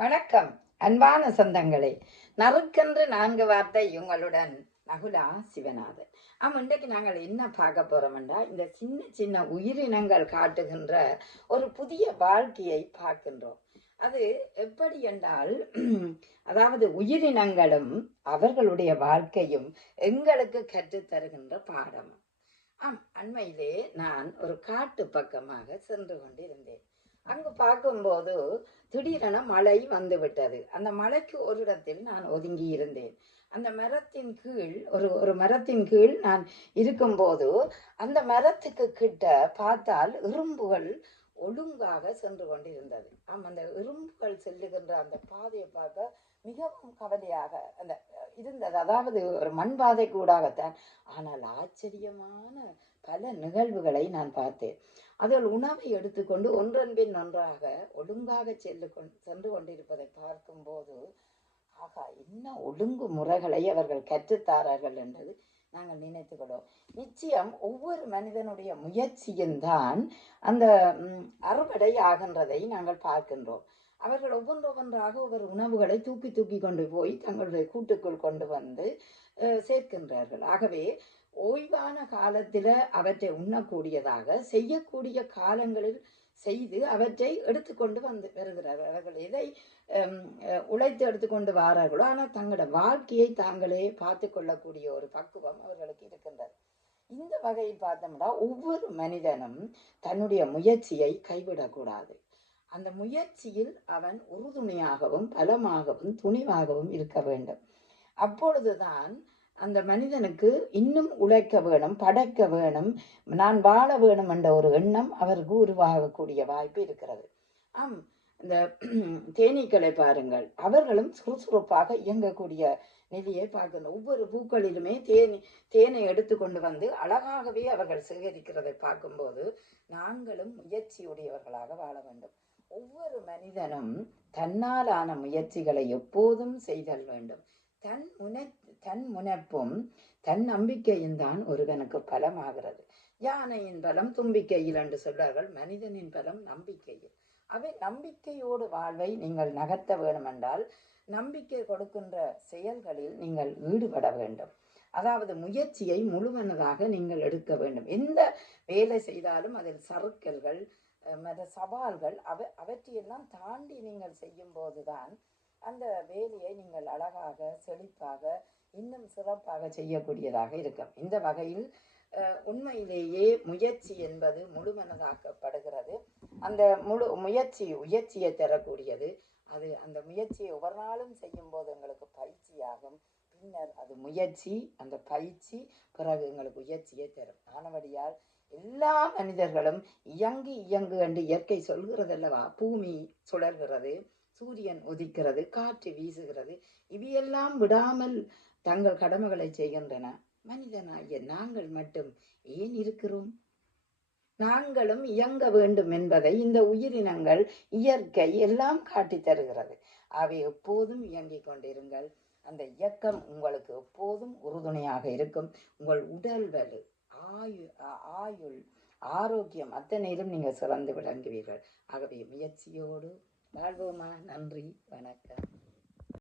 வணக்கம் அன்பான சொந்தங்களே. நறுக்கென்று 4 வார்த்தை உங்களுடன் நகுலா சிவநாதன். இன்றைக்கு நாங்கள் என்ன பார்க்க போறோம்னா, இந்த சின்ன சின்ன உயிரினங்கள் காட்டுகின்ற ஒரு புதிய வாழ்க்கையை பார்க்கின்றோம். அது எப்படி என்றால், அதாவது உயிரினங்களும் அவர்களுடைய வாழ்க்கையும் எங்களுக்கு கற்றுத்தருகின்ற பாடம். அண்மையிலே நான் ஒரு காட்டு பக்கமாக சென்று கொண்டிருந்தேன். அங்கு பார்க்கும்போது திடீரென மழை வந்து விட்டது. அந்த மழைக்கு ஒரு இடத்தில் நான் ஒதுங்கி இருந்தேன். அந்த மரத்தின் கீழ் ஒரு மரத்தின் கீழ் நான் இருக்கும்போது அந்த மரத்துக்கு கிட்ட பார்த்தால் எறும்புகள் ஒழுங்காக சென்று கொண்டிருந்தது. அந்த எறும்புகள் செல்லுகின்ற அந்த பாதையை பார்க்க மிகவும் கவலையாக அந்த இருந்தது. அதாவது ஒரு மண் பாதை கூடாகத்தான். ஆனால் ஆச்சரியமான பல நிகழ்வுகளை நான் பார்த்தேன். அதில் உணவை எடுத்துக்கொண்டு ஒன்றன் பின் ஒன்றாக ஒழுங்காக சென்று கொண்டிருப்பதை பார்க்கும்போது, ஆகா, என்ன ஒழுங்கு முறைகளை அவர்கள் கற்றுத்தாரார்கள் என்றது நாங்கள் நினைத்துக்கொள்வோம். நிச்சயம் ஒவ்வொரு மனிதனுடைய முயற்சியும் தான் அந்த அறுவடை ஆகின்றதை நாங்கள் பார்க்கின்றோம். அவர்கள் ஒவ்வொன்றாக ஒவ்வொரு உணவுகளை தூக்கி தூக்கி கொண்டு போய் தங்களுடைய கூட்டுக்குள் கொண்டு வந்து சேர்க்கின்றார்கள். ஆகவே ஓய்வான காலத்தில் அவற்றை உண்ணக்கூடியதாக செய்யக்கூடிய காலங்களில் செய்து அவற்றை எடுத்துக்கொண்டு வருகிறார்கள். அவர்கள் எதை உழைத்து எடுத்துக்கொண்டு வாரார்களோ, ஆனால் தங்களோட வாழ்க்கையை தாங்களே பார்த்து கொள்ளக்கூடிய ஒரு பக்குவம் அவர்களுக்கு இருக்கின்றது. இந்த வகையில் பார்த்தோம்னா ஒவ்வொரு மனிதனும் தன்னுடைய முயற்சியை கைவிடக்கூடாது. அந்த முயற்சியில் அவன் உறுதுணையாகவும் பலமாகவும் துணிவாகவும் இருக்க வேண்டும். அப்பொழுதுதான் அந்த மனிதனுக்கு இன்னும் உழைக்க வேணும், படைக்க வேணும், நான் வாழ வேணும் என்ற ஒரு எண்ணம் அவருக்கு உருவாகக்கூடிய வாய்ப்பு இருக்கிறது. இந்த தேனீக்களை பாருங்கள், அவர்களும் சுறுசுறுப்பாக இயங்கக்கூடிய நிலையை பார்க்கணும். ஒவ்வொரு பூக்களிலுமே தேனை எடுத்து கொண்டு வந்து அழகாகவே அவர்கள் சேகரிக்கிறதை பார்க்கும்போது நாங்களும் முயற்சியுடையவர்களாக வாழ வேண்டும். ஒவ்வொரு மனிதனும் தன்னாலான முயற்சிகளை எப்போதும் செய்தல் வேண்டும். தன் முனைப்பும் தன் நம்பிக்கையும் தான் ஒருவனுக்கு பலமாகிறது. யானையின் பலம் தும்பிக்கையில் என்று சொல்றார்கள். மனிதனின் பலம் நம்பிக்கையில். அவை நம்பிக்கையோடு வாழ்வை நீங்கள் நகர்த்த வேண்டும் என்றால் நம்பிக்கை கொடுக்கின்ற செயல்களில் நீங்கள் ஈடுபட வேண்டும். அதாவது முயற்சியை முழுமனதாக நீங்கள் எடுக்க வேண்டும். எந்த வேலை செய்தாலும் அதில் சறுக்கல்கள் மற்ற சவால்கள் அவற்றையெல்லாம் தாண்டி நீங்கள் செய்யும் போதுதான் அந்த வேலையை நீங்கள் அழகாக செழிப்பாக இன்னும் சிறப்பாக செய்யக்கூடியதாக இருக்கும். இந்த வகையில் உண்மையிலேயே முயற்சி என்பது முழுமனதாக்கப்படுகிறது. அந்த முயற்சியை தரக்கூடியது. அது அந்த முயற்சியை ஒவ்வொரு நாளும் செய்யும் போது எங்களுக்கு பயிற்சியாகும். பின்னர் அது முயற்சி, அந்த பயிற்சி பிறகு எங்களுக்கு முயற்சியை தரும். ஆனபடியால் எல்லா மனிதர்களும் இயங்கு என்று இயற்கை சொல்கிறதல்லவா. பூமி சுழல்கிறது, சூரியன் உதிக்கிறது, காற்று வீசுகிறது, இவையெல்லாம் விடாமல் தங்கள் கடமைகளை செய்கின்றன. மனிதனாகிய நாங்கள் மட்டும் ஏன் இருக்கிறோம்? நாங்களும் இயங்க வேண்டும் என்பதை இந்த உயிரினங்கள், இயற்கை எல்லாம் காட்டி தருகிறது. அவை எப்போதும் இயங்கிக் கொண்டிருங்கள். அந்த இயக்கம் உங்களுக்கு எப்போதும் உறுதுணையாக இருக்கும். உங்கள் உடல் வலு, ஆயுள், ஆரோக்கியம் அத்தனையிலும் நீங்கள் சிறந்து விளங்குவீர்கள். ஆகவே முயற்சியோடு வாழ்வோமா. நன்றி, வணக்கம்.